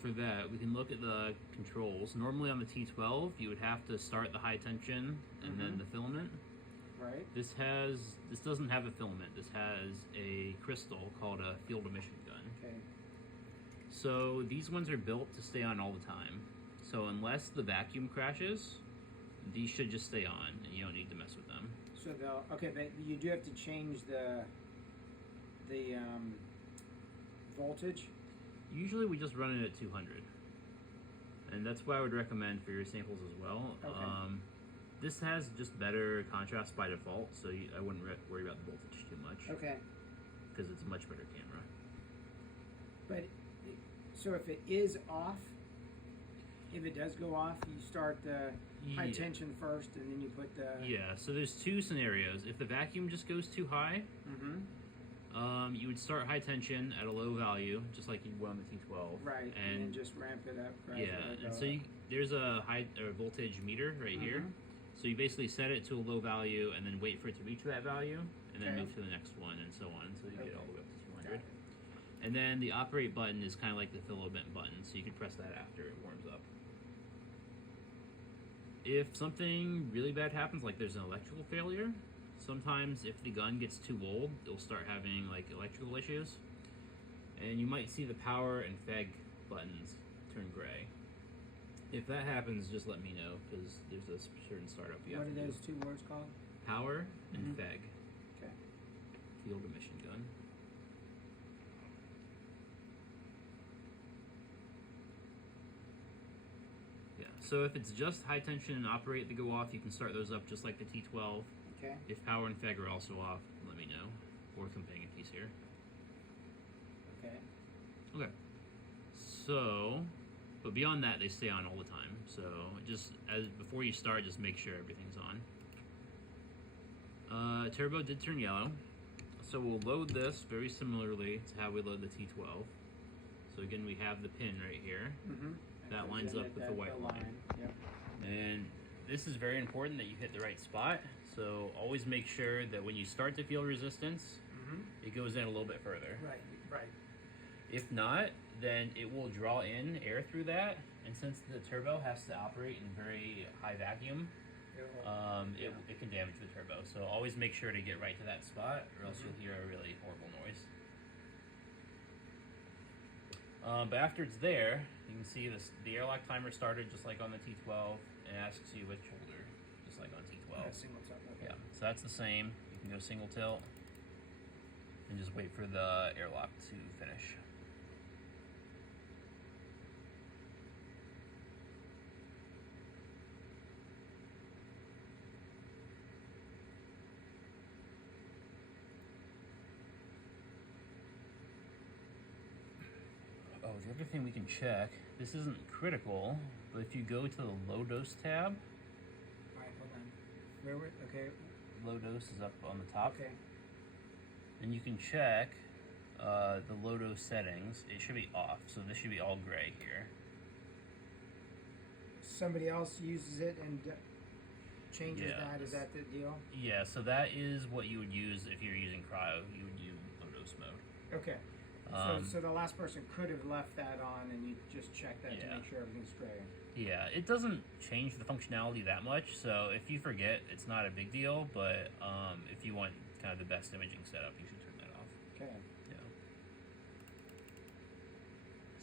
for that, we can look at the controls. Normally on the T12, you would have to start the high tension and then the filament. Right. This doesn't have a filament. This has a crystal called a field emission gun. Okay. So these ones are built to stay on all the time. So unless the vacuum crashes, these should just stay on, and you don't need to mess with them. So but you do have to change the voltage. Usually we just run it at 200, and that's what I would recommend for your samples as well. Okay. This has just better contrast by default, so I wouldn't worry about the voltage too much. Okay. Because it's a much better camera. But so if it is off, if it does go off, you start the high tension first, and then you put the... Yeah, so there's two scenarios. If the vacuum just goes too high, you would start high tension at a low value, just like you would on the T12. Right, and then just ramp it up. Yeah, and so there's a voltage meter right here. So you basically set it to a low value, and then wait for it to reach that value, and then move to the next one, and so on, until you get all the way up to 200. And then the operate button is kind of like the filament button, so you can press that after it warms up. If something really bad happens, like there's an electrical failure, sometimes if the gun gets too old, it'll start having like electrical issues. And you might see the power and FEG buttons turn gray. If that happens, just let me know, because there's a certain startup you have to do. What are those two words called? Power and FEG. Okay. Field emission gun. Yeah, so if it's just high tension and operate that go off, you can start those up just like the T12. Okay. If power and FEG are also off, let me know. Or companion piece here. Okay. Okay. So, but beyond that, they stay on all the time. So just before you start, just make sure everything's on. Turbo did turn yellow. So we'll load this very similarly to how we load the T12. So again, we have the pin right here. That lines up with the white line. Yep. And this is very important that you hit the right spot. So always make sure that when you start to feel resistance, it goes in a little bit further. Right. If not, then it will draw in air through that. And since the turbo has to operate in very high vacuum, it can damage the turbo. So always make sure to get right to that spot, or else you'll hear a really horrible noise. But after it's there, you can see the airlock timer started just like on the T12, and asks you which holder, just like on T12. Single tilt. Okay. Yeah, so that's the same. You can go single tilt, and just wait for the airlock to finish. Oh, the other thing we can check, this isn't critical, but if you go to the low dose tab. Alright, hold on. Okay. Low dose is up on the top. Okay. And you can check the low dose settings. It should be off, so this should be all gray here. Somebody else uses it and changes that? Is that the deal? Yeah, so that is what you would use if you're using cryo. You would use low dose mode. Okay. So the last person could have left that on, and you just check that to make sure everything's gray. Yeah, it doesn't change the functionality that much, so if you forget, it's not a big deal, but if you want kind of the best imaging setup, you should turn that off. Okay. Yeah.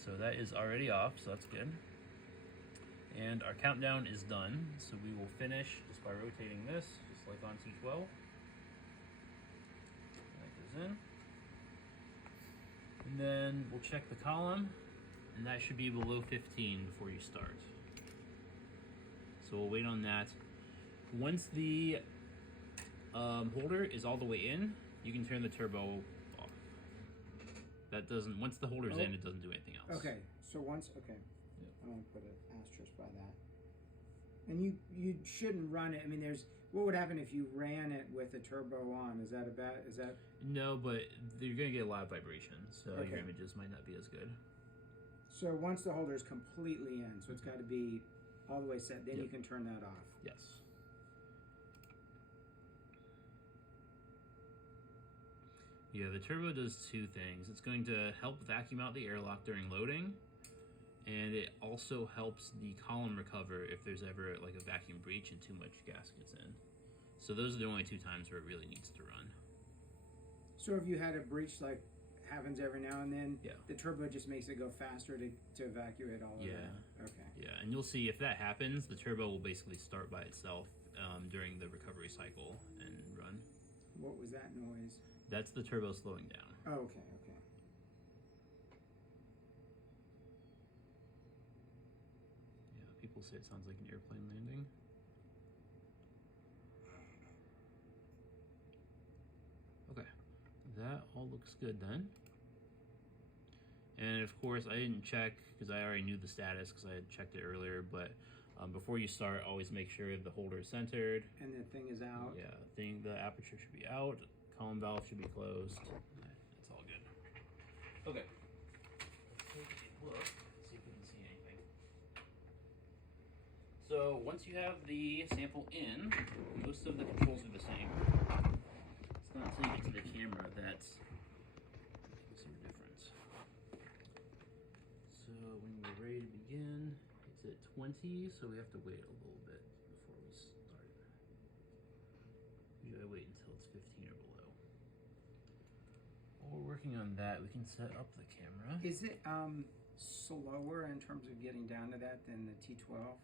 So that is already off, so that's good. And our countdown is done, so we will finish just by rotating this, just like on T12. That goes in. And then we'll check the column, and that should be below 15 before you start. So we'll wait on that. Once the holder is all the way in, you can turn the turbo off. That doesn't, once the holder's in, it doesn't do anything else. Okay, so once, okay. Yep. I'm gonna put an asterisk by that. And you shouldn't run it. I mean, what would happen if you ran it with a turbo on? Is that? No, but you're gonna get a lot of vibration, so your images might not be as good. So once the holder is completely in, so it's got to be all the way set, then you can turn that off. Yes. Yeah, the turbo does two things. It's going to help vacuum out the airlock during loading, And it also helps the column recover if there's ever like a vacuum breach and too much gas gets in. So those are the only 2 times where it really needs to run. So if you had a breach like happens every now and then, Yeah. the turbo just makes it go faster to evacuate all of Yeah. that. Okay. Yeah, and you'll see if that happens, the turbo will basically start by itself during the recovery cycle and run. What was that noise? That's the turbo slowing down. Oh, okay, okay. Yeah, people say it sounds like an airplane landing. Okay, that all looks good then. And of course, I didn't check because I already knew the status because I had checked it earlier. But before you start, always make sure the holder is centered. And the thing is out. Yeah, the aperture should be out. Column valve should be closed. That's all good. Okay. Let's take a look. See if we can see anything. So once you have the sample in, most of the controls are the same. It's not until you get to the camera that you can see the difference. So when we're ready to begin, it's at 20, so we have to wait a little bit before we start. Usually I wait until it's 15 or below. While we're working on that, we can set up the camera. Is it slower in terms of getting down to that than the T12?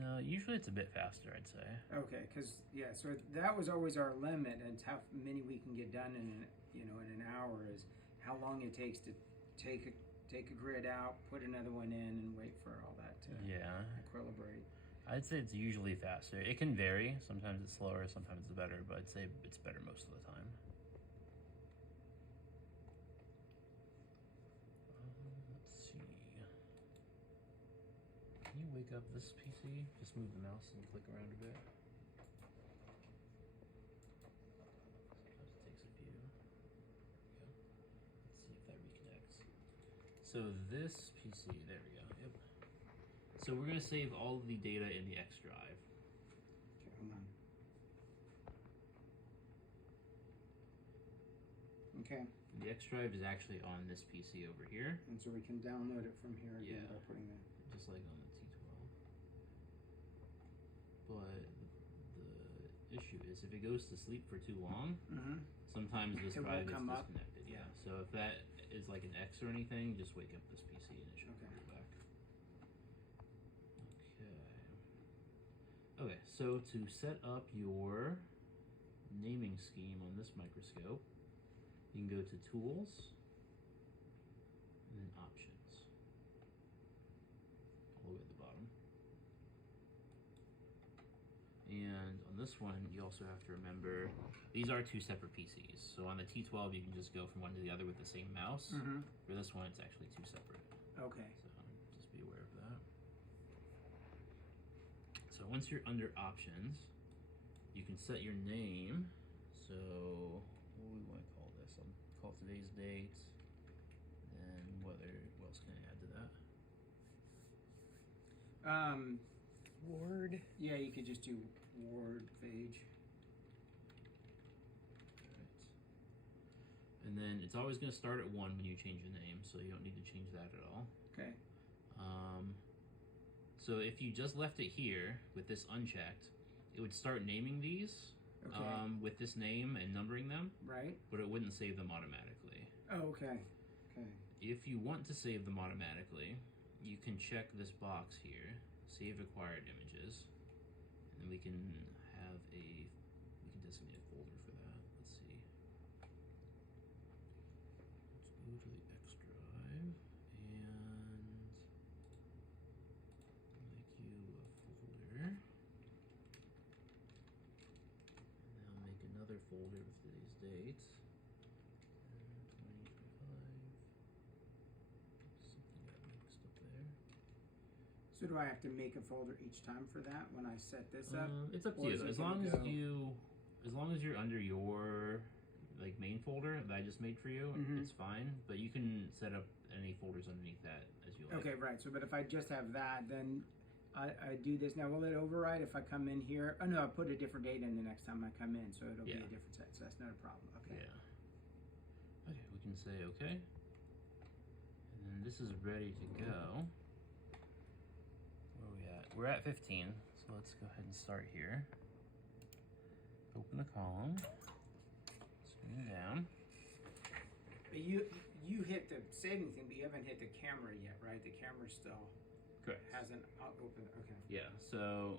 No, usually it's a bit faster, I'd say. Okay, because yeah, so that was always our limit, and how many we can get done in in an hour is how long it takes to take a grid out, put another one in, and wait for all that to equilibrate. I'd say it's usually faster. It can vary. Sometimes it's slower, sometimes it's better, but I'd say it's better most of the time. Let's see. Can you wake up this PC? Just move the mouse and click around a bit. Sometimes it takes a few. There we go. Let's see if that reconnects. So this PC, there we go. Yep. So we're gonna save all of the data in the X drive. Okay, hold on. Okay. The X drive is actually on this PC over here. And so we can download it from here again by putting that. Just like on the T12. But the issue is if it goes to sleep for too long, sometimes this drive is disconnected. Yeah. So if that is like an X or anything, just wake up this PC and it should come back. Okay. Okay, so to set up your naming scheme on this microscope, you can go to Tools, and then Options, all the way at the bottom. And on this one, you also have to remember, these are 2 separate PCs. So on the T12, you can just go from one to the other with the same mouse. For this one, it's actually 2 separate. Okay. So just be aware of that. So once you're under Options, you can set your name. So what do we want to call this? I'll call it today's date. And what else can I add to that? Word. Yeah, you could just do Word page. Alright. And then it's always going to start at 1 when you change your name, so you don't need to change that at all. Okay. So if you just left it here with this unchecked, it would start naming these with this name and numbering them. Right. But it wouldn't save them automatically. Oh, okay. Okay. If you want to save them automatically, you can check this box here, Save Acquired Images, and then we can designate a folder for that. Let's see. Let's go to the X drive and make you a folder. And now make another folder with today's date. 2025. Something got mixed up there. So do I have to make a folder each time for that when I set this up? It's up to you. As long as you're under your like main folder that I just made for you, it's fine. But you can set up any folders underneath that as you like. Okay, right. So, but if I just have that, then I do this. Now, will it override if I come in here? Oh no, I'll put a different date in the next time I come in, so it'll be a different set. So that's not a problem. Okay. Yeah. Okay, we can say okay. And then this is ready to go. we're at 15, so let's go ahead and start here. Open the column, screen it down. But you hit the saving thing, but you haven't hit the camera yet, right? The camera still Correct. hasn't opened. Okay. Yeah, so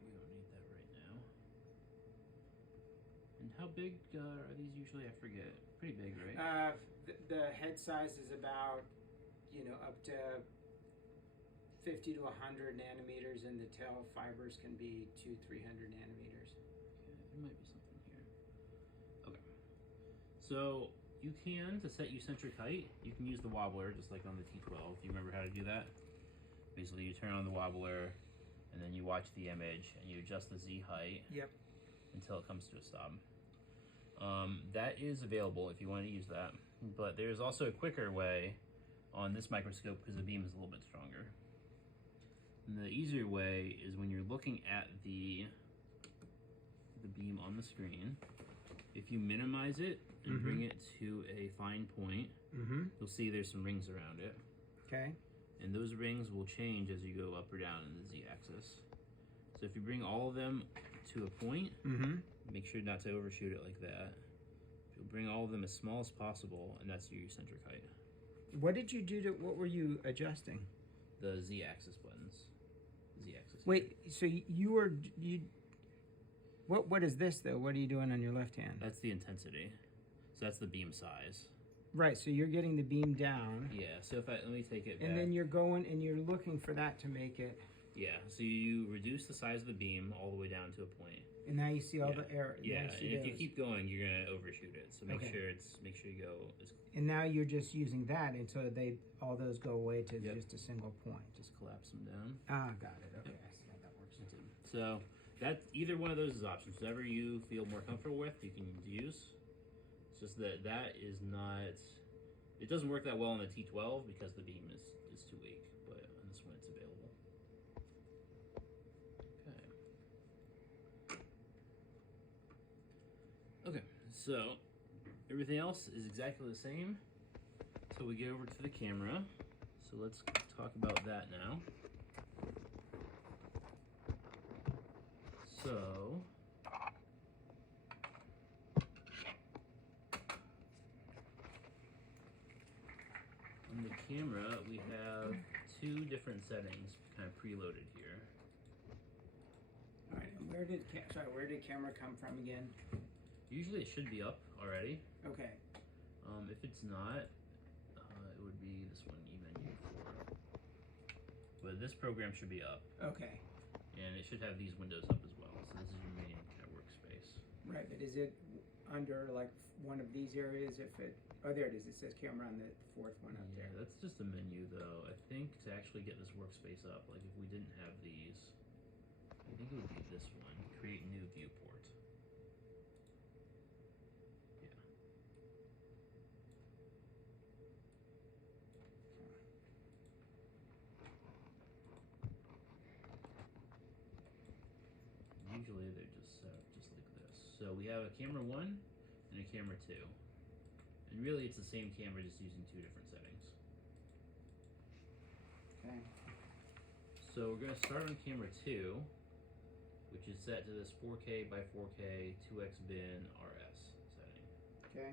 we don't need that right now. And how big are these usually? I forget. Pretty big, right? The head size is about, up to 50 to 100 nanometers, and the tail fibers can be 200-300 nanometers. Okay, there might be something here. Okay. So you can, to set eccentric height, you can use the wobbler just like on the T12. Do you remember how to do that? Basically, you turn on the wobbler, and then you watch the image, and you adjust the Z height. Yep. Until it comes to a stop. That is available if you want to use that, but there's also a quicker way on this microscope because the beam is a little bit stronger. And the easier way is when you're looking at the beam on the screen, if you minimize it and bring it to a fine point, you'll see there's some rings around it. Okay. And those rings will change as you go up or down in the Z-axis. So if you bring all of them to a point, make sure not to overshoot it like that. You'll bring all of them as small as possible, and that's your eccentric height. What did you do what were you adjusting? The Z-axis buttons. Z-axis. Wait, so what is this though? What are you doing on your left hand? That's the intensity. So that's the beam size. Right, so you're getting the beam down. Yeah, so if let me take it back. And then you're going and you're looking for that to make it. Yeah, so you reduce the size of the beam all the way down to a point. And now you see all the error. Yeah, and if you keep going, you're gonna overshoot it. So make sure you go. And now you're just using that, and so all those go away to just a single point. Just collapse them down. Ah, got it. Okay, I see how that works. So that either one of those is options. Whatever you feel more comfortable with, you can use. It's just that is not. It doesn't work that well on the T12 because the beam is too weak. But on this one, it's available. Okay, so everything else is exactly the same until we get over to the camera. So let's talk about that now. So on the camera, we have two different settings kind of preloaded here. All right, and where did camera come from again? Usually it should be up already. Okay. If it's not, it would be this one, eMenu 4. But this program should be up. Okay. And it should have these windows up as well. So this is your main kind of workspace. Right, but is it under like one of these areas? Oh, there it is. It says camera on the fourth one up there. Yeah, that's just a menu though. I think to actually get this workspace up, like if we didn't have these, I think it would be this one, create new viewport. Usually they're just set up just like this. So we have a camera 1 and a camera 2. And really it's the same camera, just using two different settings. Okay. So we're going to start on camera 2, which is set to this 4K by 4K 2x bin RS setting. Okay.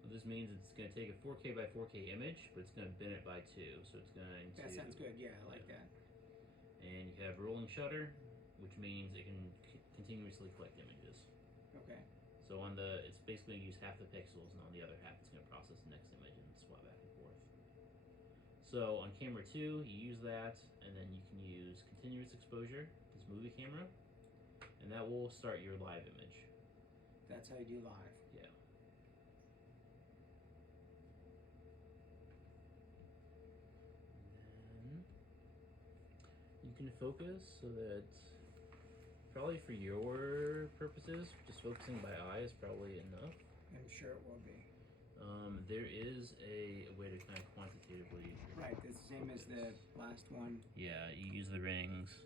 What this means is it's going to take a 4K by 4K image, but it's going to bin it by 2. So it's going to... That sounds good. Yeah, I like that. And you have rolling shutter, which means it can continuously collect images. Okay. So it's basically going to use half the pixels, and on the other half it's going to process the next image and swap back and forth. So on camera 2, you use that, and then you can use continuous exposure, this movie camera, and that will start your live image. That's how you do live. Yeah. And then you can focus so that probably for your purposes, just focusing by eye is probably enough. I'm sure it will be. There is a way to kind of quantitatively... Right, it's the same as the last one. Yeah, you use the rings.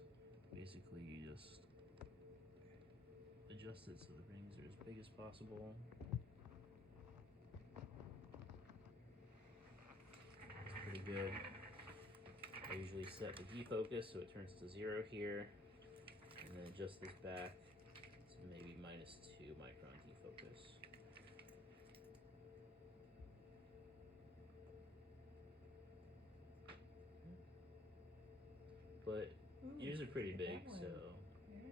Basically, you just adjust it so the rings are as big as possible. It's pretty good. I usually set the defocus so it turns to 0 here, and then adjust this back to maybe -2 micron defocus. But yours are pretty big, so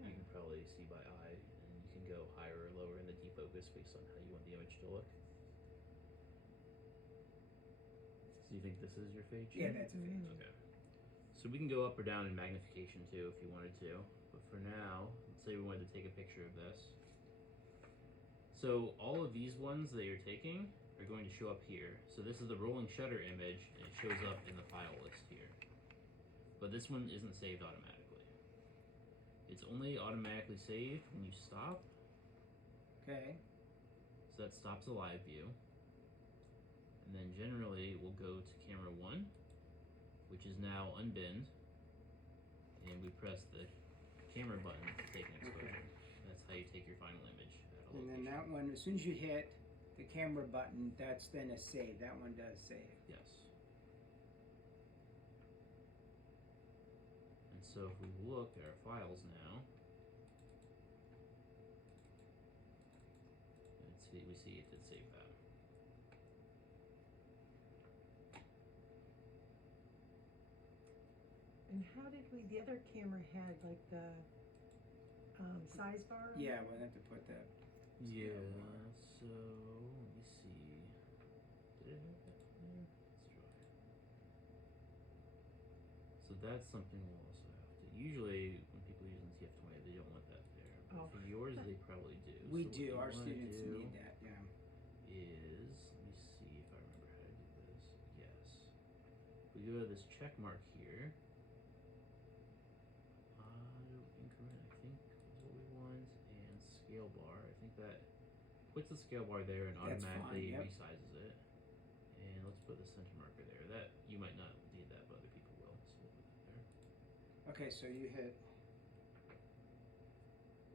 you can probably see by eye, and you can go higher or lower in the defocus based on how you want the image to look. So you think this is your fade Yeah, shape? that's a fade. Okay. So we can go up or down in magnification too if you wanted to. But for now, let's say we wanted to take a picture of this. So all of these ones that you're taking are going to show up here. So this is the rolling shutter image, and it shows up in the file list here. But this one isn't saved automatically. It's only automatically saved when you stop. Okay. So that stops the live view. And then generally we'll go to camera 1, which is now unbinned. And we press the camera button to take an exposure. Okay. That's how you take your final image at a And location. then that one, as soon as you hit the camera button, that's then a save. That one does save. Yes. And so if we look at our files now, we see it did save that. And how did we, the other camera had like the size bar? on Yeah, it? we'll have to put that. Yeah, scale bar. so let me see. Did it have that there? Let's try. So that's something we'll also have to. Usually, when people are using TF20, they don't want that there. But Oh. for yours, they probably do. We So what do. you Our wanna students do need that. Yeah. Is let me see if I remember how to do this. Yes. We go to this check mark here. Increment, I think, is what we want, and scale bar. I think that puts the scale bar there and That's fine, automatically yep. resizes it. And let's put the center marker there. That you might not need that, but other people will. So we'll put that there. Okay, so you hit,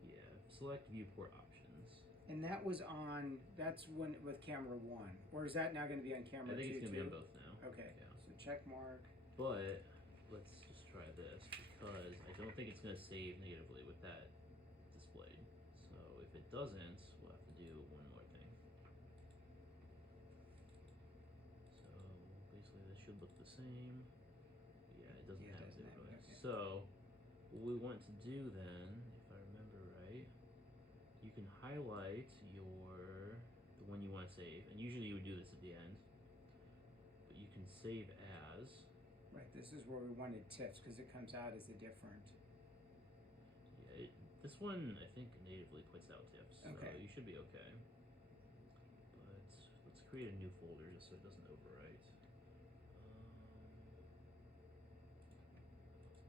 Yeah. Select viewport options. and that was on. That's when with camera 1, or is that now going to be on camera I think 2 it's gonna be too? on both now. Okay. Yeah. So check mark. But let's just try this because I don't think it's going to save natively with that displayed. So if it doesn't, we'll have to do one more thing. So basically this should look the same. Yeah, it doesn't Yeah, it have doesn't it have it, really. okay. So what we want to do then, if I remember right, you can highlight the one you want to save, and usually you would do this at the end. But you can save as. Right. This is where we wanted tips because it comes out as a different. Yeah, this one I think natively puts out tips, so Okay. you should be okay. But let's create a new folder just so it doesn't overwrite.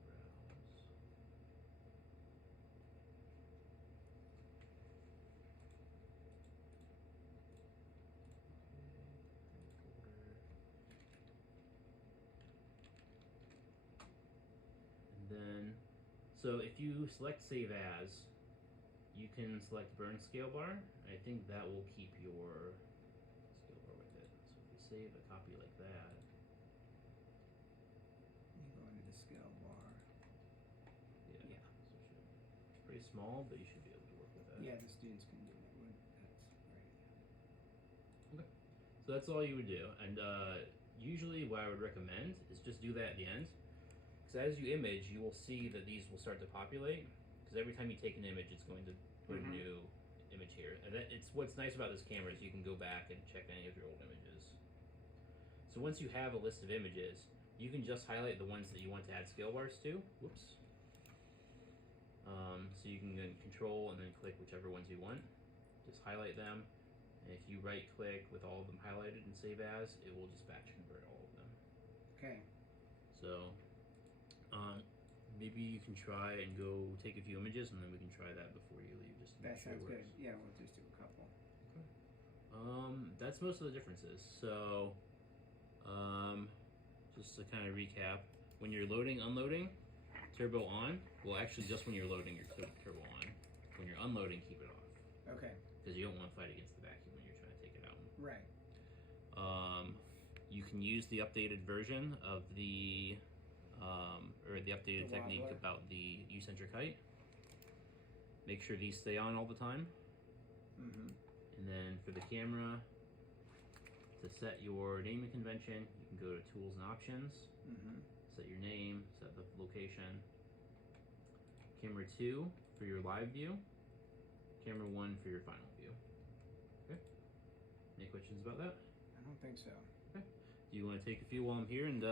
Browse. Folder. And then, so if you select save as, you can select burn scale bar. I think that will keep your scale bar with it. So if we save a copy like that, You go into the scale bar. yeah. Yeah. So it's pretty small, but you should be able to work with that. Yeah, the students can do it. That's right. So that's all you would do. And usually what I would recommend is just do that at the end. Because as you image, you will see that these will start to populate. Because every time you take an image, it's going to put a new image here. And it's what's nice about this camera is you can go back and check any of your old images. So once you have a list of images, you can just highlight the ones that you want to add scale bars to. Whoops. So you can then control and then click whichever ones you want. Just highlight them. And if you right click with all of them highlighted and save as, it will just batch convert all of them. Okay. So maybe you can try and go take a few images and then we can try that before you leave just to That make sure it sounds works. good. Yeah, we'll just do a couple. That's most of the differences. So just to kind of recap, when you're loading, unloading, turbo on. Well, actually just when you're loading your turbo on. When you're unloading, keep it off. Okay. Because you don't want to fight against the vacuum when you're trying to take it out. Right. You can use the updated version of the or the updated The technique wobbler. about the eccentric height. Make sure these stay on all the time. Mm-hmm. And then for the camera, to set your naming convention, you can go to Tools and Options, Mm-hmm. set your name, set the location. Camera 2 for your live view, camera 1 for your final view. Okay? Any questions about that? I don't think so. Do you want to take a few while I'm here and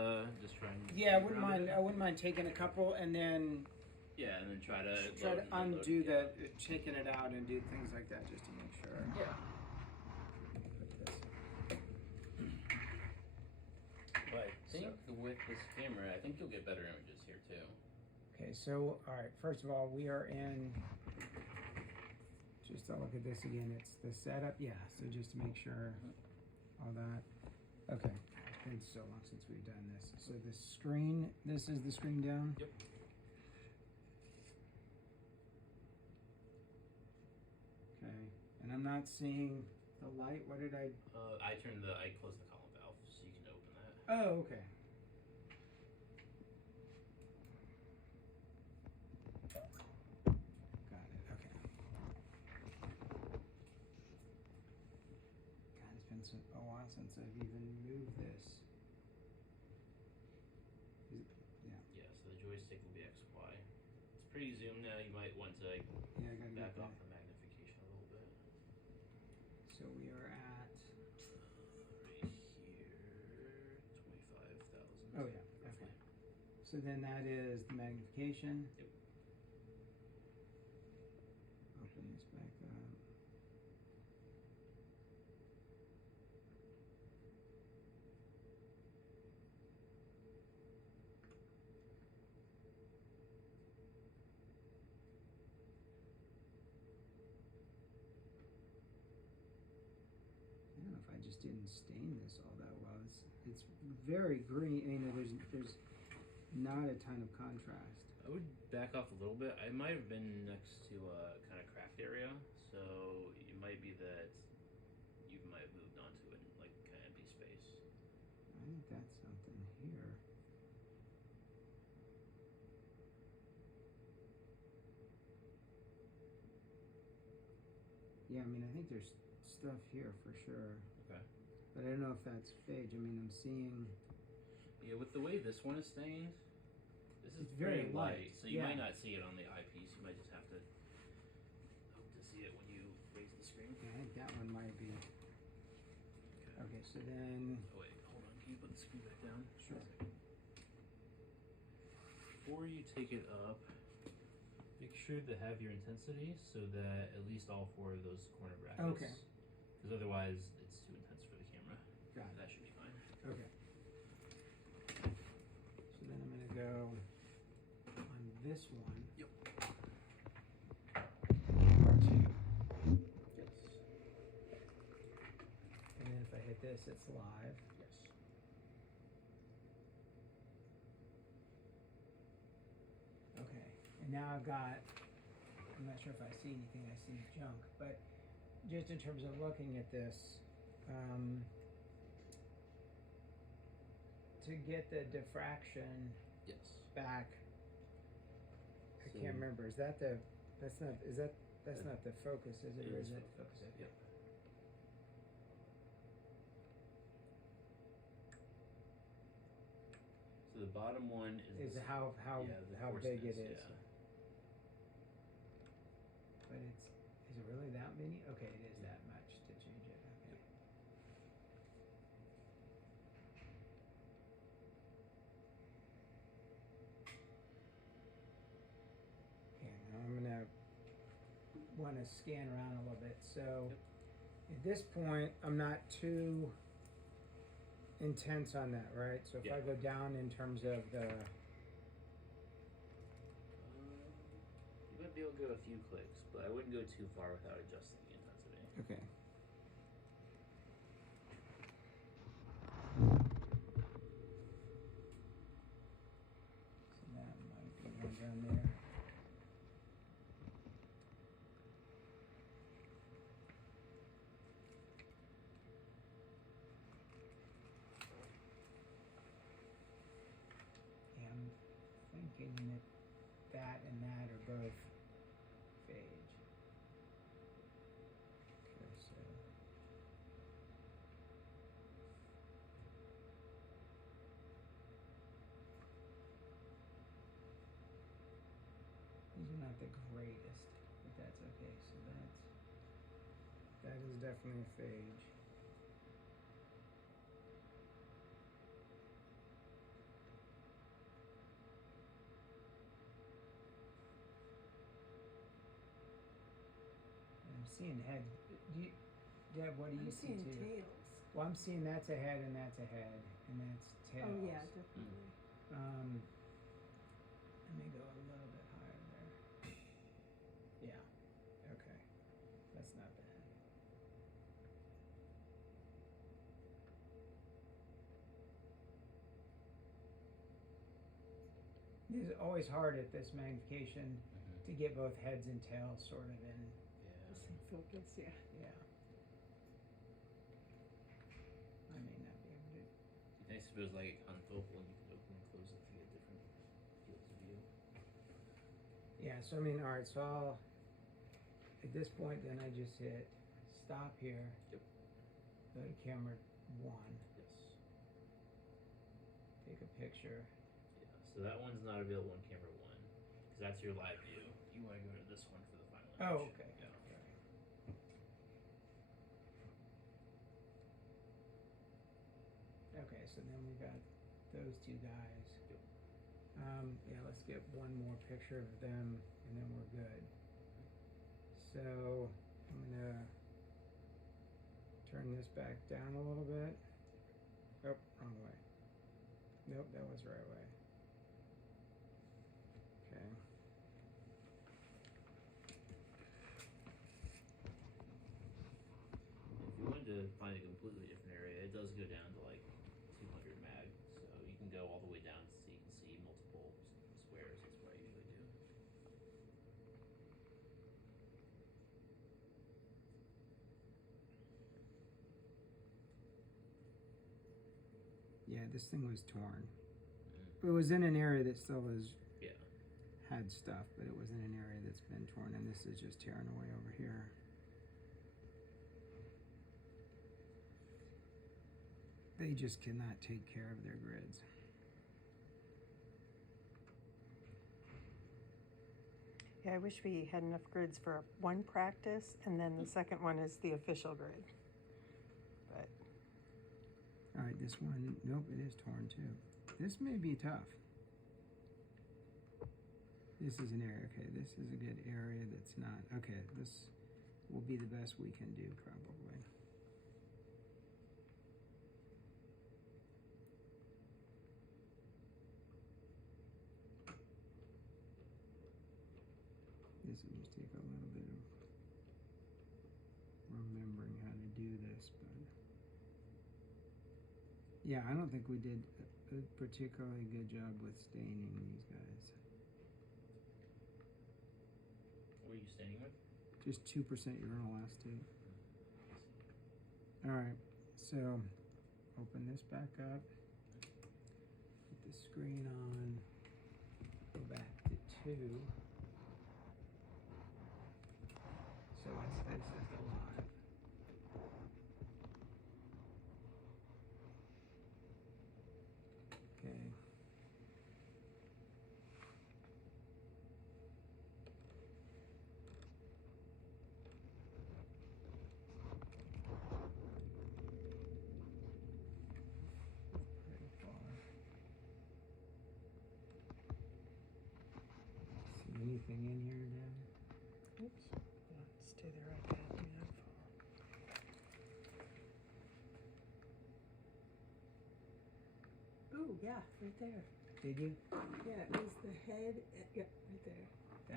just try and Yeah, I look wouldn't around a mind. bit? I wouldn't mind taking a couple and then Yeah, and then try to try to load- undo yeah. taking it out and do things like that just to make sure. Yeah. Put this. But I think with this camera, I think you'll get better images here too. Okay, so all right. First of all, we are in. Just to look at this again, it's the setup. Yeah. So just to make sure, all that. Okay. It's been so long since we've done this. So the screen. This is the screen down. Yep. Okay. And I'm not seeing the light. What did I? I closed the column valve so you can open that. Oh, okay. Got it. Okay. God, it's been a while since I've even moved this. Yeah, so the joystick will be X, Y. It's pretty zoomed now. You might want to Yeah, I gotta back get off that. the magnification a little bit. So we are at. Right here, 25,000. Oh yeah. Okay. So then that is the magnification. Yep. Open this back up. I don't know if I just didn't stain this all that well. It's very green. You know, there's not a ton of contrast. I would back off a little bit. I might have been next to a kind of cracked area, so it might be that you might have moved onto it, like kind of empty space. I think that's something here. Yeah, I mean, I think there's stuff here for sure. Okay. But I don't know if that's phage. I mean, I'm seeing. Yeah, with the way this one is stained, this is It's very pretty light, light, so you yeah. might not see it on the eyepiece. You might just have to hope to see it when you raise the screen. Yeah, I think that one might be. Okay, so then. Oh wait, hold on. Can you put the screen back down? Sure. Before you take it up, make sure to have your intensity so that at least all 4 of those corner brackets. Okay. Because otherwise, it's too intense for the camera. Got it. That should be fine. Okay. So then I'm gonna go on this one. Yep. R2. Yes. And then if I hit this, it's live. Yes. Okay. And now I've got. I'm not sure if I see anything. I see junk, but just in terms of looking at this, to get the diffraction Yes. back. I So- can't remember. Is that the? That's not. Is that? That's not the focus, is it? It Or is is it? focus, yep. So the bottom one is Is how yeah, the how big it coarseness, is. yeah. But is it really that many? Okay, it is that much to change it. Okay. Okay, now I'm gonna want to scan around a little bit. So at this point, I'm not too intense on that, right? So if I Yeah. go down in terms of the You might be able to go a few clicks, but I wouldn't go too far without adjusting the intensity. okay. So that might be one down there. Yeah, I'm indicating that that and that are both phage. Okay, so these are not the greatest, but that's okay. So that is definitely a phage. I'm seeing heads. Deb, what do you I'm see seeing too? tails. Well, I'm seeing that's a head and that's a head and that's tails. Oh yeah, definitely. Let me go a little bit higher there. Yeah. Okay. That's not bad. It's always hard at this magnification to get both heads and tails sort of in. The same focus, yeah. Yeah. I may not be able to. It'd be nice if it was like unfocal and you could open and close it to get different fields of view. Yeah, so I mean, alright, so I'll, at this point then I just hit stop here. Yep. Go to camera 1. Yes. Take a picture. Yeah. So that one's not available on camera 1 because that's your live view. You want to go to this one for the final image. Oh, okay. Yeah. Okay, so then we got those two guys. Yep. Yeah, let's get one more picture of them and then we're good. So I'm gonna turn this back down a little bit. Oh, wrong way. Nope, that was the right way. Okay. If you wanted to find a completely different area, it does go down to like 200 mag, so you can go all the way down so you can see multiple squares. That's what I usually do. Yeah, this thing was torn. It was in an area that still was Yeah. had stuff, but it was in an area that's been torn, and this is just tearing away over here. They just cannot take care of their grids. Yeah, I wish we had enough grids for one practice, and then the second one is the official grid. But All right, this one, nope, it is torn too. This may be tough. This is an area, okay, this is a good area that's not, okay, this will be the best we can do probably. This will just take a little bit of remembering how to do this, but yeah, I don't think we did a particularly good job with staining these guys. What are you staying with? Just 2% urinal acetate. Alright, so open this back up, put the screen on, go back to 2. So this is the live. Okay. Pretty far. See anything in here, Dan? oops, stay there, iPad, do not fall. Ooh, yeah, right there. Did you? Yeah, it was the head. Yeah, right there.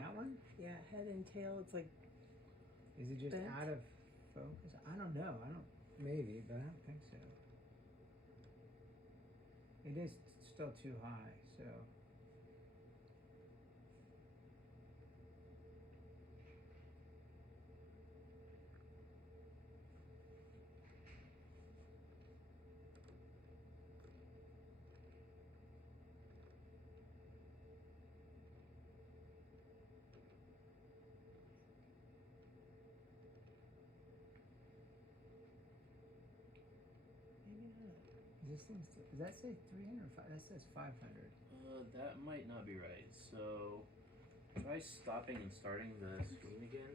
That one? Yeah, head and tail. It's like Is it just bent. out of focus? I don't know. I don't. Maybe, but I don't think so. It is still too high, so. does that say 300 or 5? That says 500. That might not be right. So try stopping and starting the screen again.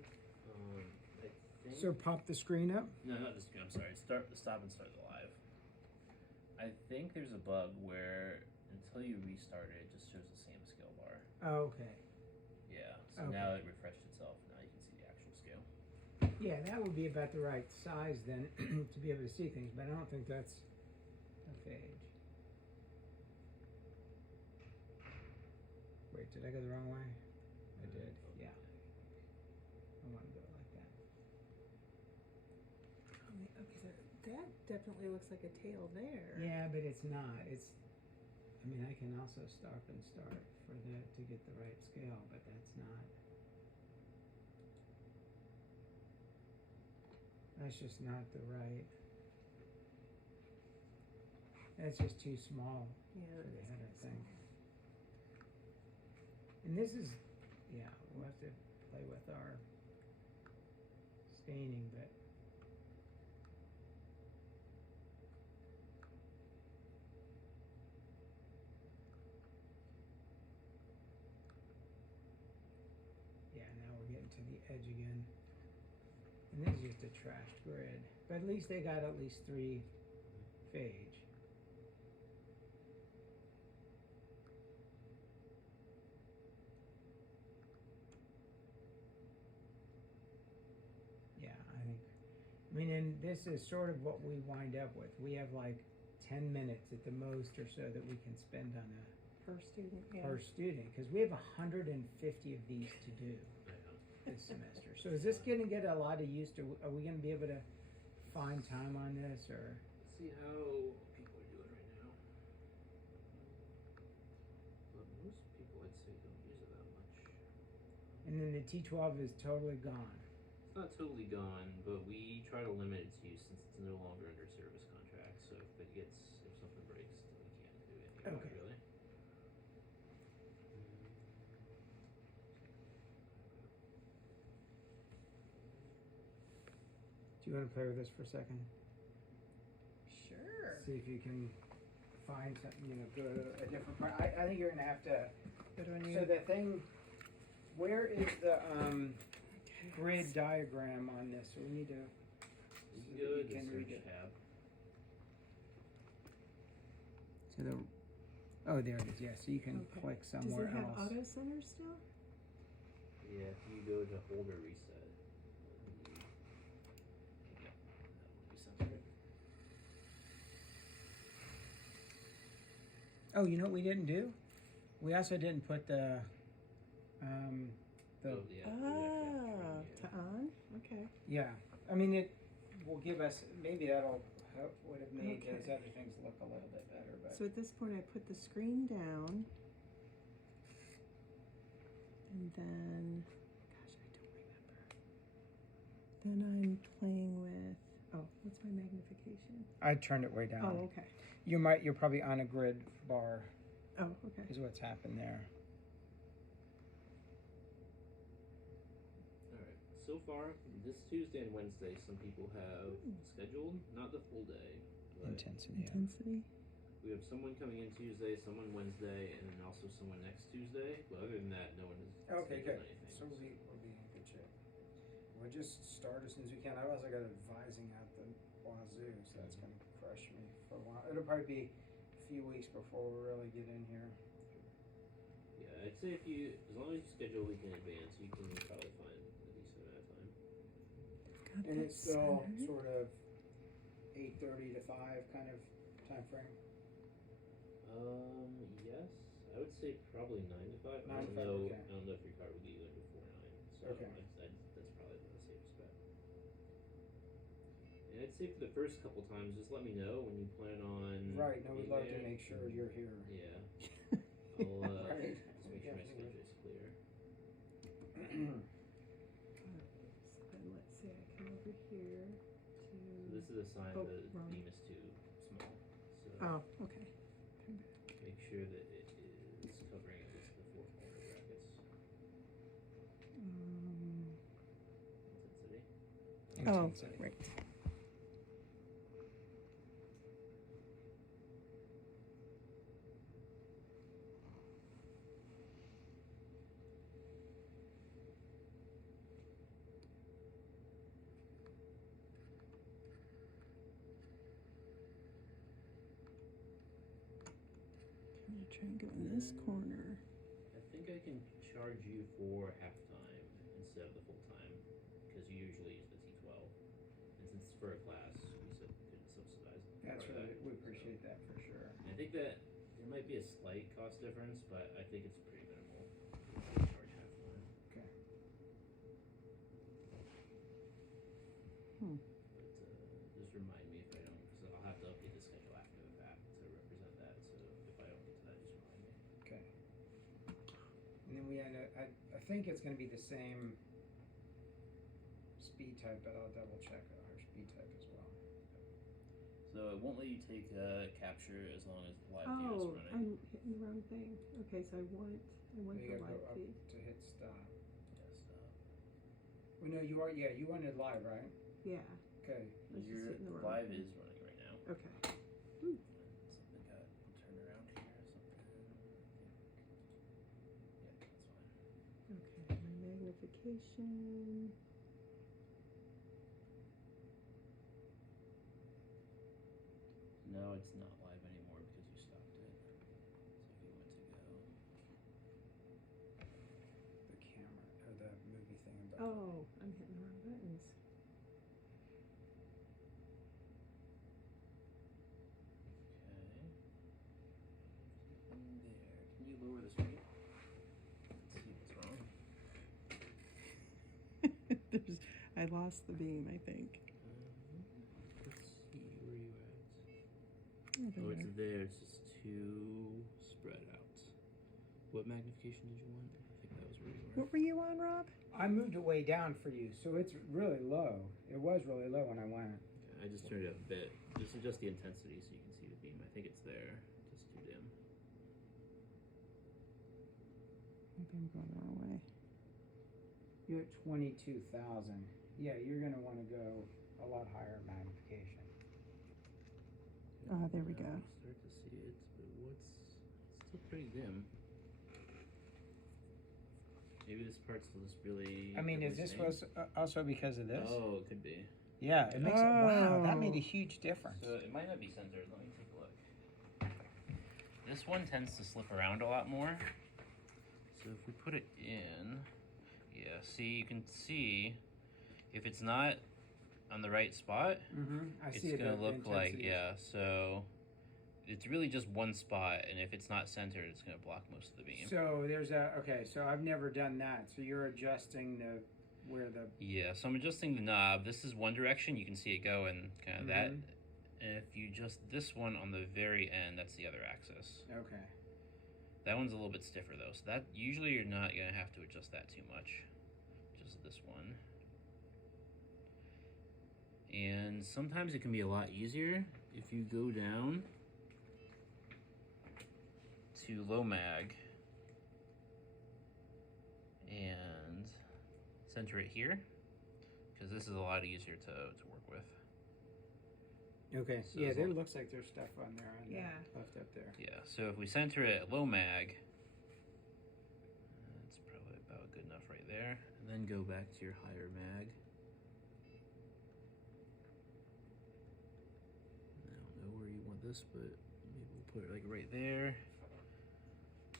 I think. So pop the screen up. No, not the screen. I'm sorry. Stop and start the live. I think there's a bug where until you restart it, it just shows the same scale bar. Oh, okay. Yeah. So Okay. now it refreshed itself. Now you can see the actual scale. Yeah, that would be about the right size then to be able to see things, but I don't think that's a phage. Wait, did I go the wrong way? I did, yeah. I want to go like that. Okay, so that definitely looks like a tail there. Yeah, but it's not. I mean, I can also stop and start for that to get the right scale, but that's not. That's just not the right. That's just too small Yeah, for the that's head, I kinda think. small. And this is, yeah, we'll have to play with our staining, but. Yeah, now we're getting to the edge again. And this is just a trashed grid. But at least they got at least 3 phage. Yeah, I mean, and this is sort of what we wind up with. We have like 10 minutes at the most or so that we can spend on a Per student, yeah. per student, because we have 150 of these to do this semester. So is this going to get a lot of use to? Are we going to be able to find time on this, or? Let's see how people are doing right now. But most people, I'd say, don't use it that much. And then the T12 is totally gone. It's not totally gone, but we try to limit its use since it's no longer under service contract. So if something breaks, then we can't do anything about it, really. Do you want to play with this for a second? Sure. See if you can find something, go to a different part. I think you're going to have to. Go to a new. So the thing, where is the grid diagram on this? So we need to. You so can go that to the read search it. tab. So oh, there it is. Yeah, so you can Okay. click somewhere Does it have else. auto center still? Yeah, if you go to holder reset. Oh, you know what we didn't do? We also didn't put the Yeah, To on? Okay. yeah. I mean, it will give us, maybe that'll would have made those Okay. other things look a little bit better, but. So at this point, I put the screen down. And then, gosh, I don't remember. Then I'm playing with, what's my magnification? I turned it way down. Oh, okay. You're probably on a grid bar Oh, okay. is what's happened there. Alright, so far, this Tuesday and Wednesday, some people have scheduled, not the full day, but Intensity. Intensity. we have someone coming in Tuesday, someone Wednesday, and then also someone next Tuesday. But other than that, no one has Okay, scheduled good. anything. So we'll be in good shape. We'll just start as soon as we can. I also got advising out the wazoo, so that's going to crush me for a while. It'll probably be a few weeks before we really get in here. Yeah, I'd say as long as you schedule a week in advance, you can probably find a decent amount of time. Got And that it's still centered. sort of 8:30 to 5 kind of time frame. Yes, I would say probably 9 to 5. 9 to 5, okay. I don't know if your car would be going before 9. So Okay. that's probably the safest bet. And I'd say for the first couple times, just let me know when you plan on. Right, no, we'd being love to there. make sure you're here. Yeah. I'll Right. just make sure my schedule is clear. So then let's say I come over here So to. this is a sign Oh, the wrong. beam is too small. So Oh, okay. Come back. make sure that it is covering at least the 4 corner brackets. Intensity. Oh, Intensity. right. this corner. I think I can charge you for halftime instead of the full time, because you usually use the T12. And since it's for a class, we said we could subsidize. That's part of really, that, we so. appreciate that for sure. I think that there might be a slight cost difference, but I think it's pretty minimal. Charge halftime. Okay. Hmm. But just remind me if I don't, because I'll have to update the schedule after the fact to represent that. So if I don't get to that, just remind me. Okay. And then we had I think it's going to be the same speed type, but I'll double check our speed type as well. So it won't let you take a capture as long as the live view is Oh, running. I'm hitting the wrong thing. Okay, so I want You the gotta live go up feed. to hit stop. Yeah, stop. Well, no, you are. Yeah, you wanted live, right? Yeah. Okay. I was just Your hitting the wrong live thing. is running right now. Okay. Something got turned around here or something. Yeah, that's fine. Okay, my magnification. No, it's not live anymore because you stopped it. So if you want to go. The camera or the movie thing. Oh, I'm hitting the wrong buttons. Okay. Something there. Can you lower the screen? Let's see what's wrong. There's, I lost the beam, I think. Let's see where you at. Over Oh, there. it's there. It's just too spread out. What magnification did you want? I think that was where you were. What were you on, Rob? I moved it way down for you, so it's really low. It was really low when I went. Okay, I just turned it up a bit. Just adjust the intensity so you can see the beam. I think it's there. Just too dim. Maybe I'm going the wrong way. You're at 22,000. Yeah, you're gonna want to go a lot higher magnification. Ah, there we go. Start to see it, but it's still pretty dim. Maybe this part's just really. I mean, is this was also because of this? Oh, it could be. Yeah, it makes it. Wow, that made a Oh. huge difference. So it might not be centered. Let me take a look. This one tends to slip around a lot more. So if we put it in, yeah, see, you can see if it's not on the right spot, I it's see it. gonna the look like, intensity. yeah, so it's really just one spot, and if it's not centered, it's gonna block most of the beam. So there's a okay. So I've never done that. So you're adjusting the where the Yeah, so I'm adjusting the knob. This is one direction, you can see it go and kind of that. And if you adjust this one on the very end, that's the other axis. okay. That one's a little bit stiffer though, so that usually you're not gonna have to adjust that too much. Just this one. And sometimes it can be a lot easier if you go down to low mag and center it here, because this is a lot easier to work with. Okay. So Yeah, as there long- looks like there's stuff on there. On Yeah. the left up there. Yeah, so if we center it at low mag, that's probably about good enough right there. And then go back to your higher mag. I don't know where you want this, but maybe we'll put it like right there.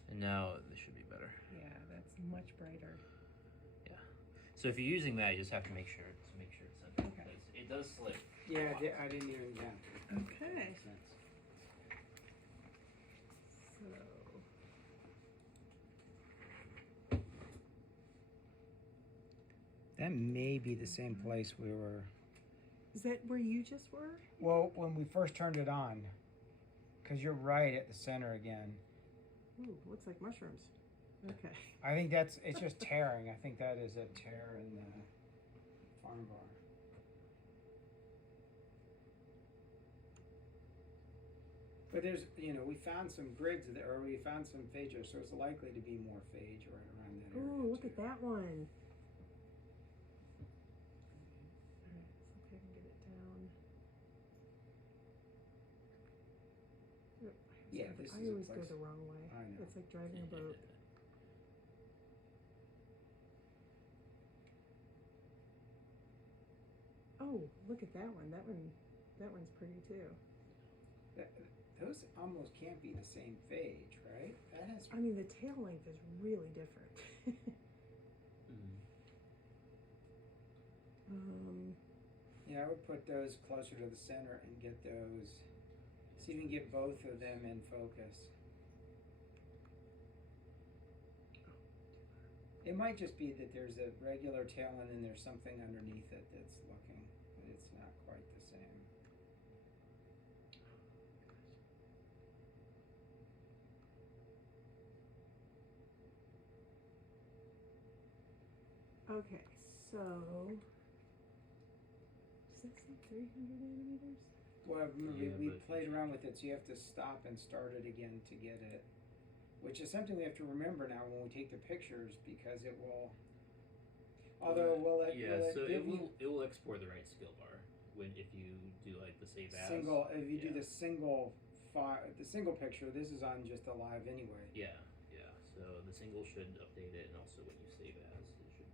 And now this should be better. Yeah, that's much brighter. Yeah. So if you're using that, you just have to make sure it's centered. Okay. Because it does slip. Yeah, I didn't even. Yeah. Okay. Makes sense. So. That may be the same place we were. Is that where you just were? Well, when we first turned it on, because you're right at the center again. Ooh, looks like mushrooms. Okay. I think it's just tearing. I think that is a tear in the farm bar. But there's, we found some grids there, or we found some phage, so it's likely to be more phage right around that area. Ooh, look too. at that one. Alright, let's see if I can get it down. Yep, Yeah, I this is a always go place- the wrong way. I know. It's like driving a boat. Oh, look at that one. That one's pretty too. those almost can't be the same phage, right? That has. I mean, the tail length is really different. Yeah, I would put those closer to the center and get those. See if you can get both of them in focus. It might just be that there's a regular tail and then there's something underneath it that's looking, but it's not quite the same. Okay, so does that say 300 nanometers? Well, remember, Yeah, we but- played around with it, so you have to stop and start it again to get it, which is something we have to remember now when we take the pictures because it will. Although will it will export the right skill bar if you do like the save as single if you do Yeah. the single file, the single picture. This is on just a live anyway. Yeah. So the single should update it, and also when you save as, it should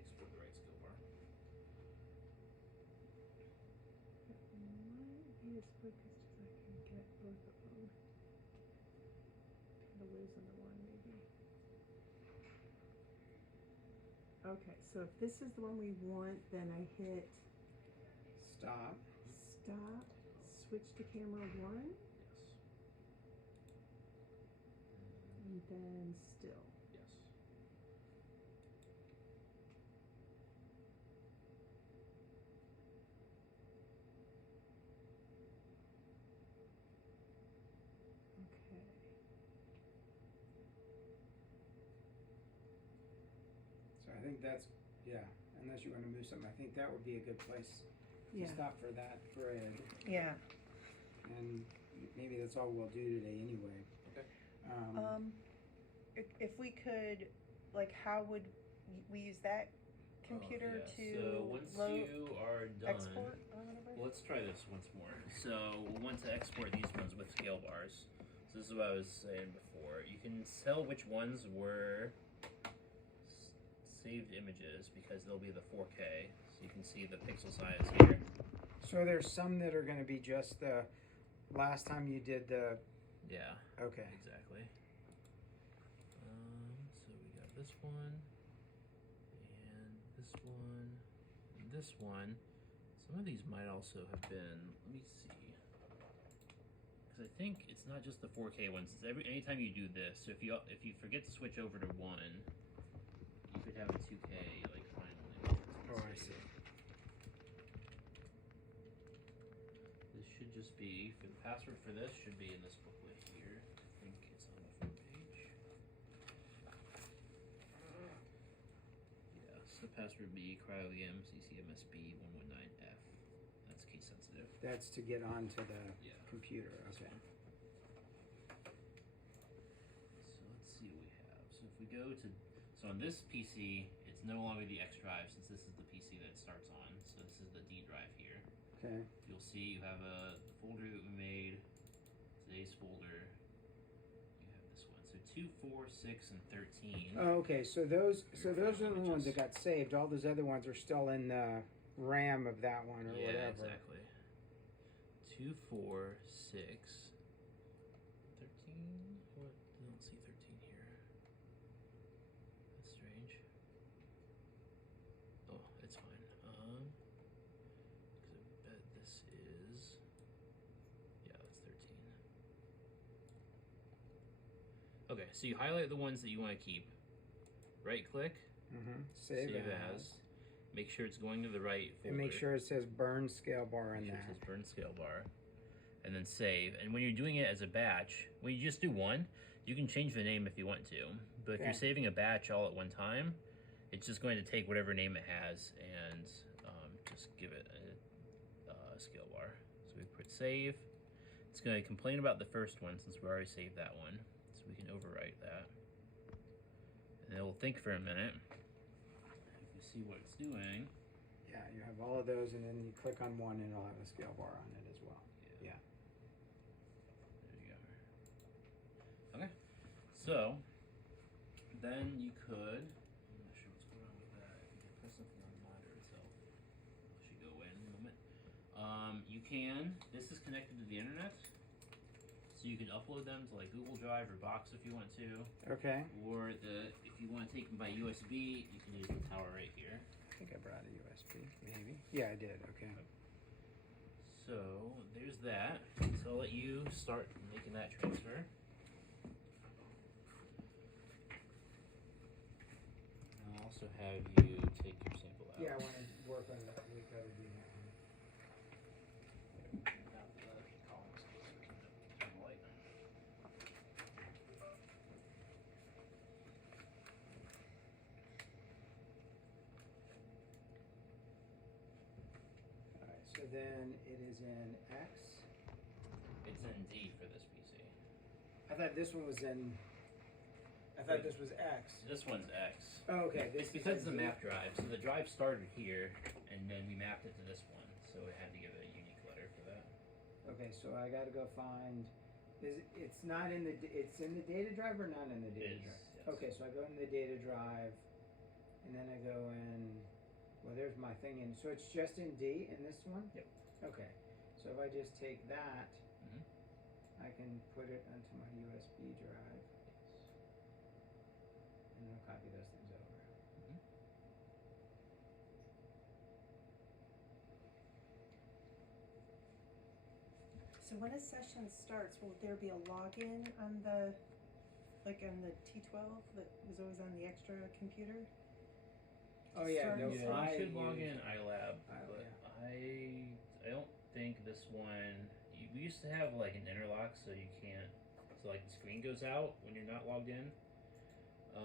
export the right skill bar. It might be as focused as I can get both of them. Kind of losing the one maybe. Okay, so if this is the one we want, then I hit Stop. stop, switch to camera 1, Yes. and then still. Yes. Okay. So I think that's unless you want to move something, I think that would be a good place to stop for that grid. Yeah. And maybe that's all we'll do today anyway. Okay. If we could, like, how would we use that computer to so once you are done, export or whatever? well, let's try this once more. So we'll want to export these ones with scale bars. So this is what I was saying before. You can tell which ones were saved images because they'll be the 4K. So you can see the pixel size here. So there's some that are going to be just the last time you did the. Yeah. Okay. Exactly. So we got this one, and this one, and this one. Some of these might also have been. Let me see. Because I think it's not just the 4K ones. It's anytime you do this. So if you forget to switch over to one, you could have a 2K like finally. Oh, I see. This should just be for the password for this should be in this booklet here. I think it's on the front page. Yeah, so the password be cryoem ccmsb119f. That's case sensitive. That's to get onto the computer. Okay. So let's see what we have. So if we go to, so on this PC, it's no longer the X drive since this is the PC that it starts on. So this is the D drive here. Okay. You'll see you have the folder that we made, today's folder. You have this one. So 2, 4, 6, and 13. Oh, okay. So those Your are file the ones images. that got saved. All those other ones are still in the RAM of that one or Yeah, whatever. exactly. 2, 4, 6, 13. What? I don't see 13 here. That's strange. Oh, it's fine. Because I bet this is. Yeah, that's 13. Okay, so you highlight the ones that you want to keep. Right click. Mm-hmm. Save as. Make sure it's going to the right folder. And make sure it says burn scale bar in Make sure that. it says burn scale bar. And then save. And when you're doing it as a batch, when you just do one, you can change the name if you want to. But if you're saving a batch all at one time, it's just going to take whatever name it has and just give it a scale bar. So we put save. It's going to complain about the first one since we already saved that one. So we can overwrite that. And it will think for a minute. If you see what it's doing. Yeah, you have all of those, and then you click on one, and it'll have a scale bar on it as well. Yeah. There you go. Okay. So then you could. I'm not sure what's going on with that. If you can press something on the monitor itself, it should go away in a moment. You can. This is connected to the internet. So you can upload them to like Google Drive or Box if you want to, Okay. or if you want to take them by USB, you can use the tower right here. I think I brought a USB, maybe. Yeah, I did. Okay. So there's that. So I'll let you start making that transfer. I'll also have you take your sample out. Yeah, I want to work on that. We gotta do that. Alright, so then it is in X. It's in D for this PC. I thought this one was in. I thought this was X. This one's X. Oh, okay. It's because it's a map drive. So the drive started here, and then we mapped it to this one. So it had to give it a unique letter for that. Okay, so I gotta go find. It's not in the. It's in the data drive or not in the data It is, drive? yes. Okay, so I go in the data drive, and then I go in. Well, there's my thing in. So it's just in D in this one. Yep. Okay, so if I just take that, Mhm. I can put it onto my USB drive, and then I'll copy those things over. So when a session starts, will there be a login on the, like on the T12 that was always on the extra computer? Oh yeah, Start no, using- Yeah, I you should log use- in iLab, but yeah. I don't think this one. We used to have like an interlock, so you can't. So like the screen goes out when you're not logged in. I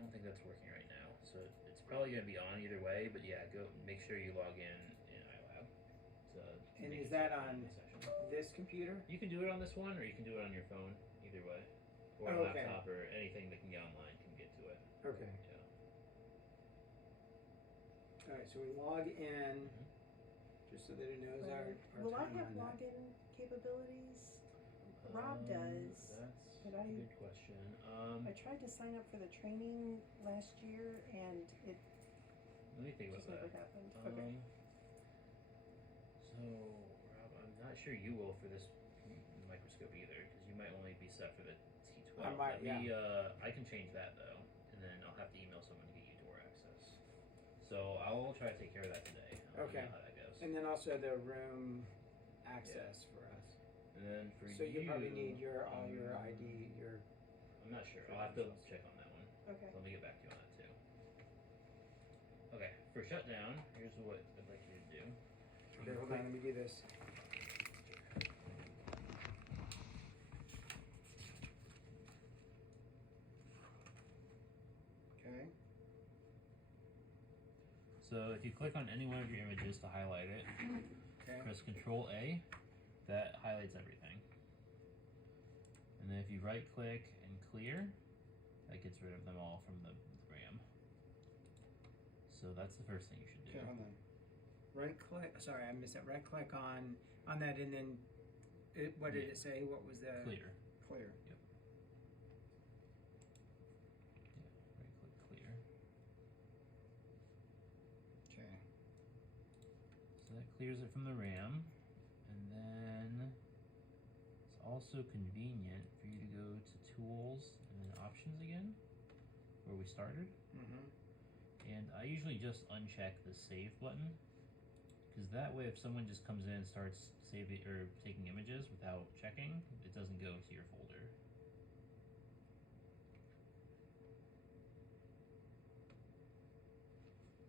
don't think that's working right now. So it's probably gonna be on either way. But yeah, go make sure you log in iLab. To And make is it that so you can on do the session. this computer? You can do it on this one, or you can do it on your phone. Either way, or a Oh, okay. laptop, or anything that can get online can get to it. Okay. Yeah. All right, so we log in, just so that it knows our Will I time have on that. login capabilities? Rob does, That's but a I- good question. I tried to sign up for the training last year and it Let me think just about never that. happened. Okay. So, Rob, I'm not sure you will for this microscope either, because you might only be set for the T12. I might, Let me, I can change that though, and then I'll have to email someone to get you door access. So I'll try to take care of that today. I'll let you Okay. know how that goes. And then also the room access for us. And then for So you probably need all your ID, your. I'm not sure. I'll have to check on that one. Okay. Let me get back to you on that too. Okay, for shutdown, here's what I'd like you to do. Okay, hold on, let me do this. Okay. So if you click on any one of your images to highlight it, Okay. press Control A, that highlights everything. And then if you right click and clear, that gets rid of them all from the RAM. So that's the first thing you should do. Okay, hold on. Right click. Sorry, I missed that. Right click on that, and then what did it say? What was the Clear. Clear. Yeah, right click clear. Okay. So that clears it from the RAM. And then it's also convenient for you to go to Tools and then Options again, where we started. Mm-hmm. And I usually just uncheck the Save button, because that way if someone just comes in and starts saving or taking images without checking, it doesn't go to your folder.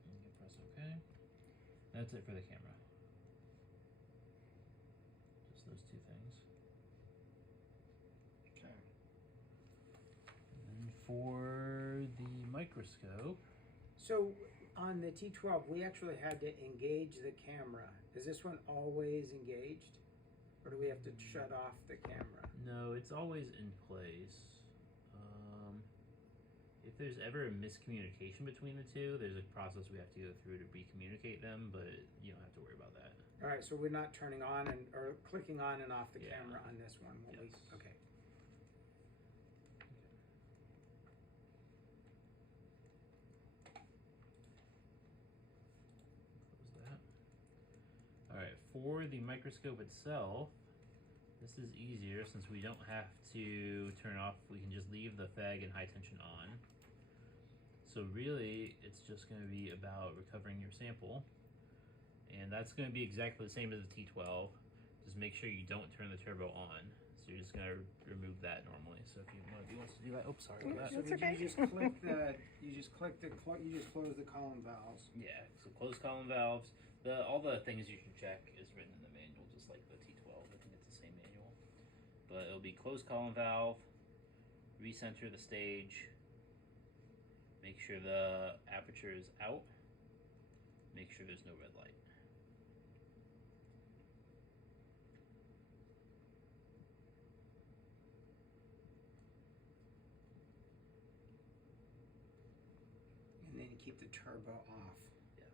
And you can press OK. That's it for the camera. Just those two things. Okay. And for the microscope, So on the T12, we actually had to engage the camera. Is this one always engaged, or do we have to shut off the camera? no, it's always in place. If there's ever a miscommunication between the two, there's a process we have to go through to recommunicate them, but you don't have to worry about that. All right, so we're not turning on or clicking on and off the Yeah. camera on this one. When Yes. Okay. Close that. Alright, for the microscope itself, this This is easier since we don't have to turn off. We can just leave the FEG and high tension on. So really, it's just going to be about recovering your sample. And that's going to be exactly the same as the T12. Just make sure you don't turn the turbo on. So you're just going to remove that normally. So if one of you wants to do that, oops, sorry about that. So That's did okay. you just click the, you just close the column valves. Yeah, so close column valves. All the things you should check is written in the manual, just like the T12. I think it's the same manual. But it'll be close column valve, recenter the stage, make sure the aperture is out, make sure there's no red light. And then keep the turbo off. Yes.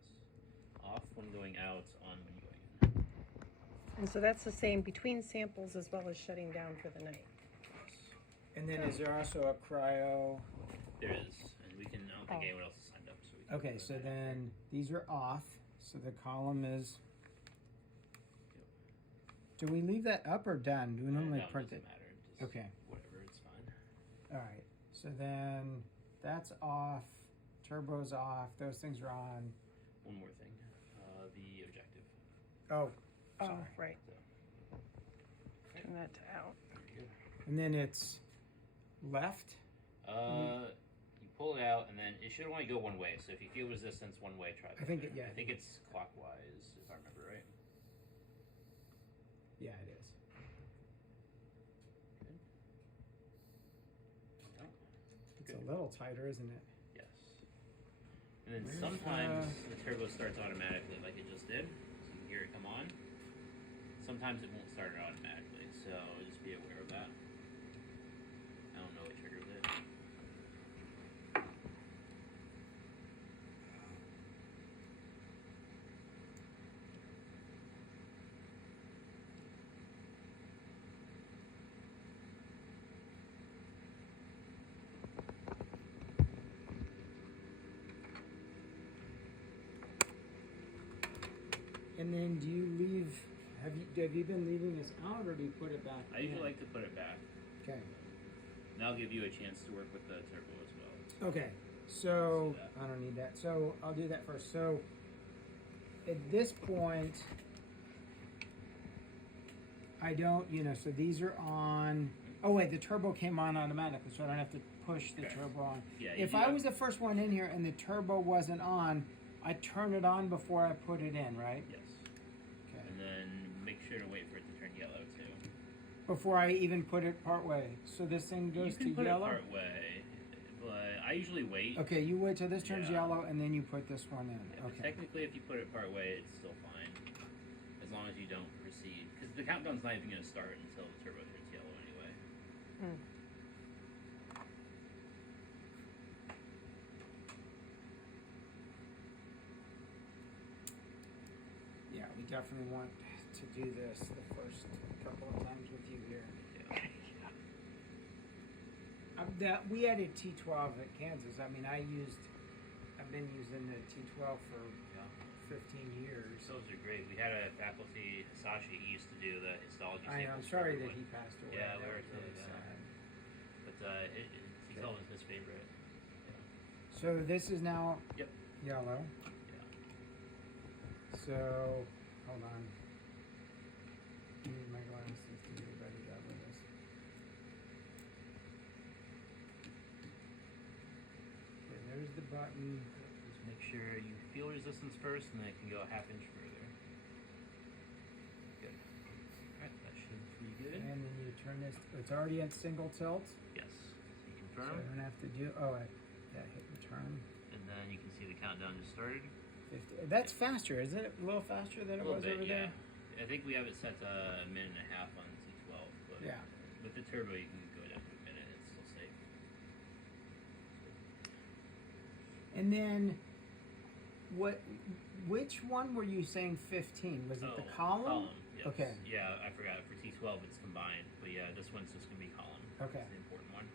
Off when going out, on when going in. And so that's the same between samples as well as shutting down for the night. And then is there also a cryo? There is, and we can, I don't think anyone else has signed up, so we can. Okay, so then these are off, so the column is. Do we leave that up or down? Do we normally No, print doesn't it? matter. Just Okay. whatever, it's fine. All right, so then that's off, turbo's off, those things are on. One more thing, the objective. Oh, Oh, sorry. right. So, Turn that to out. And then it's left. You pull it out, and then it should only go one way. So if you feel resistance one way, try that. I think there. yeah. I think it's clockwise, if I remember right. Yeah, it is. Good. It's a little tighter, isn't it? Yes. And then Where's, sometimes the turbo starts automatically, like it just did. So you can hear it come on. Sometimes it won't start automatically, so just be aware of that. I don't know what triggers it. And then do you leave? Have you been leaving this out, or do you put it back? I usually in? like to put it back. Okay. And that'll give you a chance to work with the turbo as well. Okay. So See that? I don't need that. So I'll do that first. So at this point, I don't. So these are on. Oh wait, the turbo came on automatically, so I don't have to push the Okay. turbo on. Yeah. If you I do was the first one in here and the turbo wasn't on, I turn it on before I put it in, right? Yes. Okay. And then make sure to wait for it to turn yellow too. Before I even put it part way. So this thing goes you can to put yellow? it part way, but I usually wait. Okay, you wait till this turns Yeah. yellow and then you put this one in. Yeah, but Okay. technically, if you put it part way, it's still fine, as long as you don't proceed. Because the countdown's not even going to start until the turbo turns yellow anyway. Mm. Yeah, we definitely want to do this the first couple of times with you here. Yeah. We had a T12 at Kansas. I mean, I've been using the T12 for 15 years. Those are great. We had a faculty, Sashi, he used to do the histology samples. I'm for sorry that everyone. he passed away. Yeah, That we were was really really sad. sad. But T12 was his favorite. So this is now Yep. yellow. Yeah. So, hold on. I need my glasses to do a better job with this. Okay, there's the button. Just make sure you feel resistance first, and then it can go a half inch further. Good. Alright, that should be pretty good. And then you turn this, it's already at single tilt. Yes. So you So I confirm, don't have to do, hit return. and then you can see the countdown just started. 50. That's faster, is it? A little faster than A it little was bit, over yeah. there? I think we have it set to a minute and a half on T12, but Yeah. with the turbo you can go down to a minute. It's still safe. And then, which one were you saying 15? Was it the column? Yes. Okay. Yeah, I forgot. For T12 it's combined, but yeah, this one's just gonna be column. Okay. It's the important one.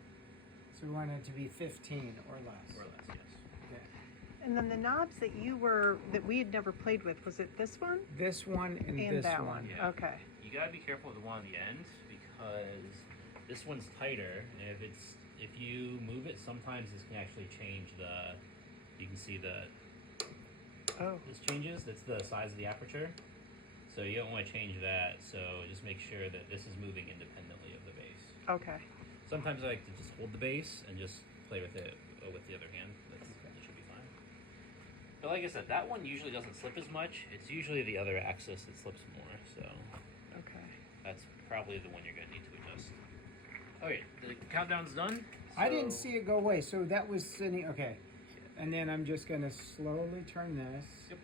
So we want it to be 15 or less. Or less, yes. Okay. And then the knobs that we had never played with, was it this one This one and, and this that one. one? Yeah. Okay. You gotta be careful with the one on the end because this one's tighter, and if you move it, sometimes this can actually change the. You can see this changes. That's the size of the aperture. So you don't want to change that. So just make sure that this is moving independently of the base. Okay. Sometimes I like to just hold the base and just play with it with the other hand. That should be fine. But like I said, that one usually doesn't slip as much. It's usually the other axis that slips more. So Okay. that's probably the one you're going to need to adjust. Okay, the countdown's done. I didn't see it go away, so that was sitting, okay. And then I'm just gonna slowly turn this. Yep.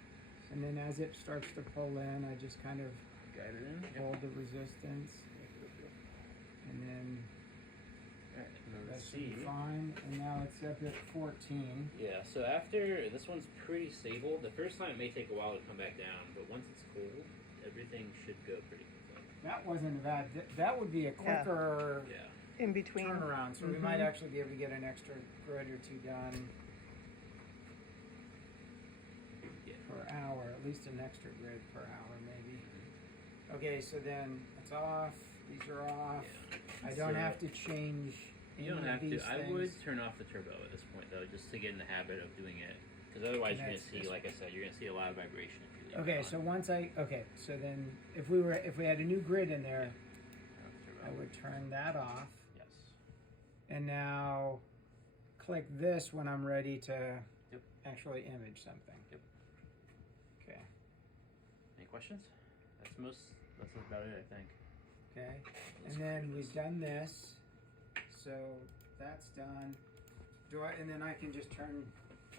And then as it starts to pull in, I just kind of Guide it in. hold the resistance. And then Alright, that should be fine. And now it's up at 14. Yeah, so after, this one's pretty stable. The first time it may take a while to come back down, but once it's cold, everything should go pretty quickly. That wasn't bad. That would be a quicker Yeah. In between. turnaround, so we might actually be able to get an extra grid or two done per hour, at least an extra grid per hour maybe. Okay, so then it's off, these are off. Yeah. I don't So- have to change You don't any have of these to. I things. would turn off the turbo at this point, though, just to get in the habit of doing it. Because otherwise, And you're going that's to see, this like I said, you're going to see a lot of vibration if you leave it Okay, on. so once so then if we had a new grid in there, Turn off the I turbo. would turn that off. Yes. And now click this when I'm ready to Yep. actually image something. Yep. Okay. Any questions? That's about it, I think. Okay. And then we've done this. So that's done. And then I can just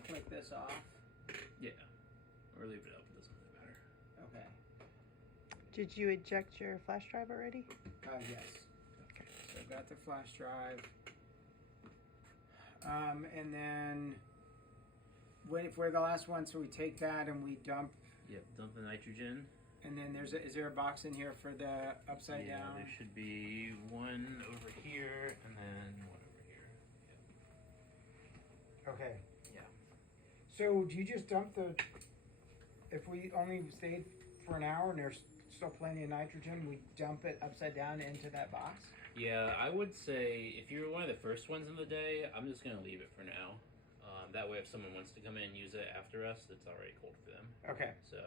click this off. Yeah. Or leave it up. It doesn't really matter. Okay. Did you eject your flash drive already? Yes. So I've got the flash drive. And then for the last one, so we take that and we dump, Yep. Dump the nitrogen. and then is there a box in here for the upside Yeah, down? there should be one over here and then one over here. Okay. Yeah. So do you just dump if we only stayed for an hour and there's still plenty of nitrogen, we dump it upside down into that box? Yeah, I would say if you're one of the first ones in the day, I'm just gonna leave it for now. That way, if someone wants to come in and use it after us, it's already cold for them. Okay. So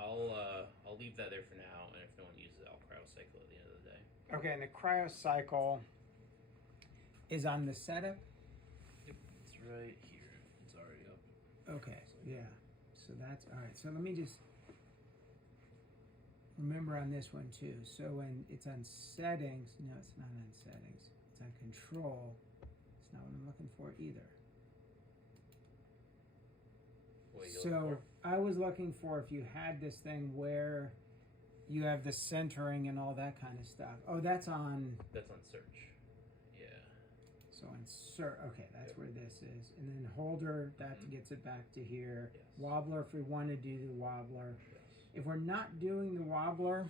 I'll leave that there for now, and if no one uses it, I'll cryocycle at the end of the day. Okay, and the cryocycle is on the setup? Yep, it's right here. It's already up. Okay, yeah. So that's all right. So let me just remember on this one too. So when it's on settings, no, it's not on settings. It's on control. It's not what I'm looking for either. What are you looking So I was looking for if you had this thing where you have the centering and all that kind of stuff. Oh, that's on. That's on search. Yeah. So insert, okay, that's Yep. where this is. And then holder, that gets it back to here. Yes. Wobbler, if we want to do the wobbler. Yes. If we're not doing the wobbler,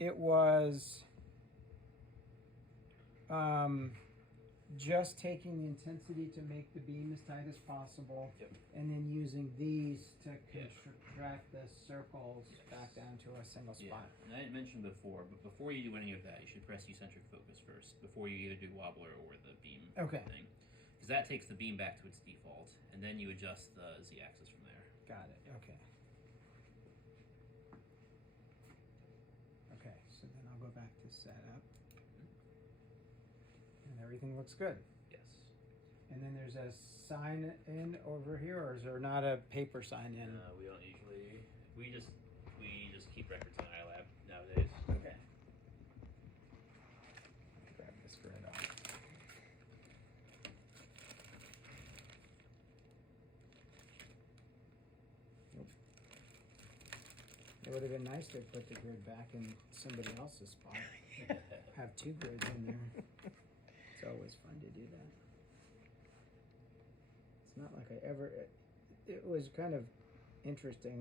it was just taking the intensity to make the beam as tight as possible. Yep. And then using these to Yeah. contract the circles back down to a single Yeah, spot. and I didn't mention before, but before you do any of that, you should press eccentric focus first, before you either do wobbler or the beam Okay. thing. Because that takes the beam back to its default, and then you adjust the z-axis from there. Got it, okay. Okay, so then I'll go back to setup. And everything looks good. Yes. And then there's a sign in over here, or is there not a paper sign in? We don't usually, we just keep records on iLab nowadays. Okay. Grab this grid off. Nope. It would have been nice to put the grid back in somebody else's spot. Have two grids in there. It's always fun to do that. It's not like it was kind of interesting.